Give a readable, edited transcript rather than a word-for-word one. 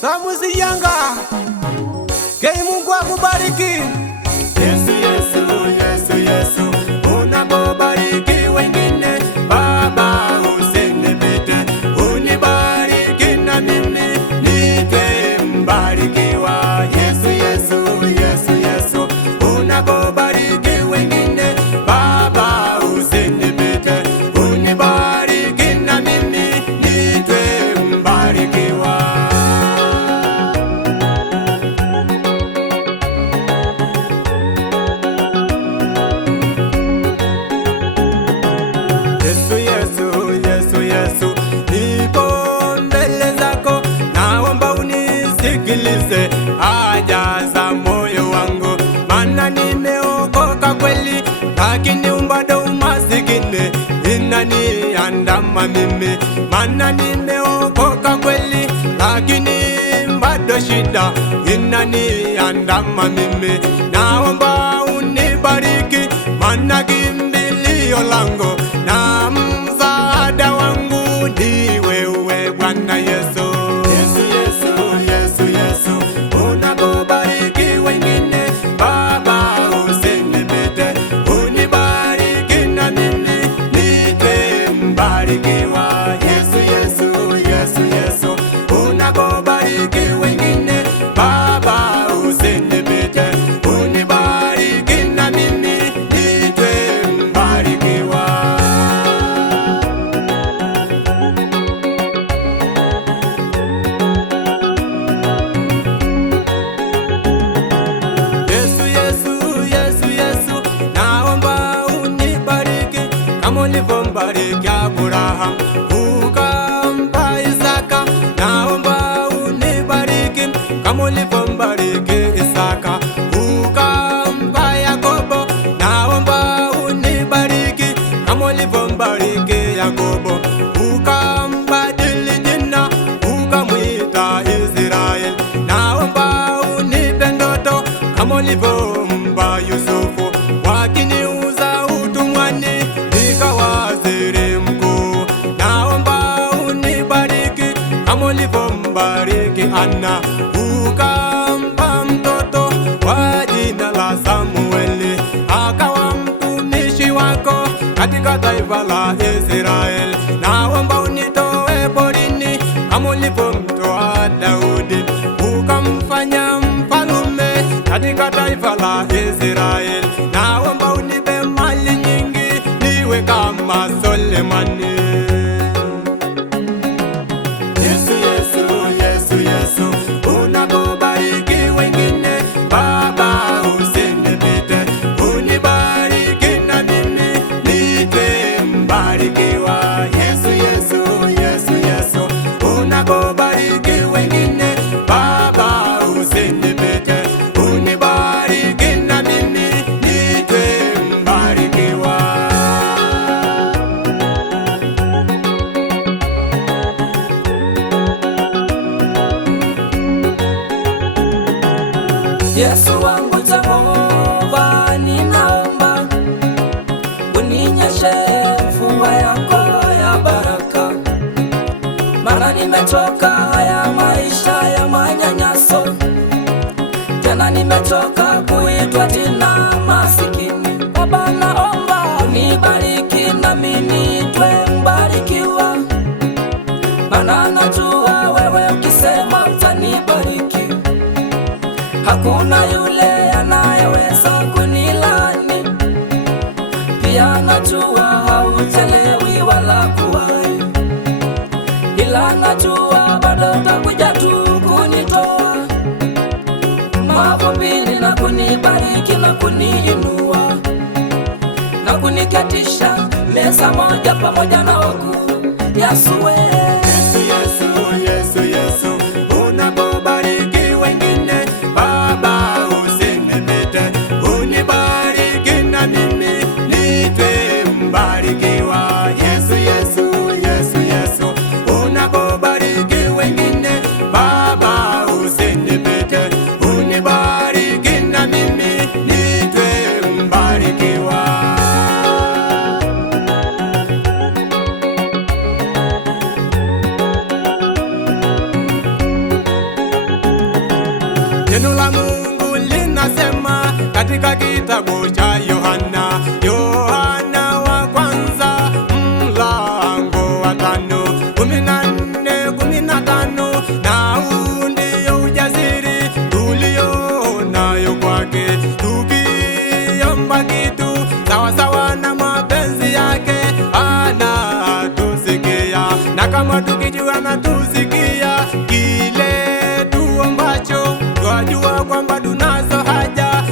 Samusi Yanga, Kei Mungu akubariki. Yesu, Yesu, Yesu, Yesu, unapobariki wengine Baba usinipite, unibariki na mimi nitwe mbarikiwa. Yesu, Yesu, Yesu, Yesu, unapobariki wengine Baba usinipite, unibariki na mimi nitwe mbarikiwa. Sikilize haja za moyo wangu, maana nimeokoka kweli, lakini bado umasikini inaniandama mimi. Maana nimeokoka kweli, lakini bado shida inaniandama mimi. Naomba unibariki, maana kimbilio langu na msaada wangu ni wewe Bwana Yesu. Ulivombariki Abraham ukampa Isaka, naomba unibariki kama ulivombariki Isaka ukampa Yakobo, naomba unibariki kama ulivombariki Yakobo ukambadili jina ukamwita Israeli, naomba unipe ndoto kama ulivompa Yusufu wakiniuza utumwani waziri mkuu, naomba unibariki kama ulivombariki Ana ukampa mtoto wa jina la Samueli, akawa mtumishi wako katika taifa la Israeli. Naomba unitoe porini kama ulivomtoa Daudi ukamfanya mfalume katika taifa la Israeli. Naomba unipe mali nyingi kama Sulemani. Yesu, Yesu, Yesu, Yesu, unapobariki wengine Baba usinipite, unibariki na mimi nitwe mbarikiwa. Yesu, Yesu, Yesu, Yesu, unapobariki wengine Baba usinipite, unibariki na mimi nitwe mbarikiwa. Yesu wangu Jehova, ninaomba uninyeshe mvua yako ya baraka, maana nimechoka haya maisha ya manyanyaso, tena nimechoka kuitwa jina masikini. Baba, naomba unibariki na mimi nitwe mbarikiwa, maana najua wewe ukisema utanibariki hakuna yule anayeweza kunilani. Pia najua hauchelewi wala kuwahi, ila najua bado utakuja tu kunitoa mavumbini na kunibariki na kuniinua na kuniketisha meza moja pamoja na wakuu. Yesu wewe, Yesu, Yesu, Yesu, Yesu, unapobariki wengine Baba usinipite, unibariki na mimi nitwe mbarikiwa. Yesu, Yesu, Yesu, Yesu, unapobariki wengine Baba usinipite, unibariki na mimi nitwe mbarikiwa. Neno la Mungu linasema katika kitabu cha Yohana wa kwanza mlango wa 5:14-15, na huu ndio ujasiri tulio nayo kwake, tukiomba kitu sawasawa na mapenzi yake, anatusikia. Na kama tukijua anatusikia kile tuombacho, twajua kwamba tunazo haja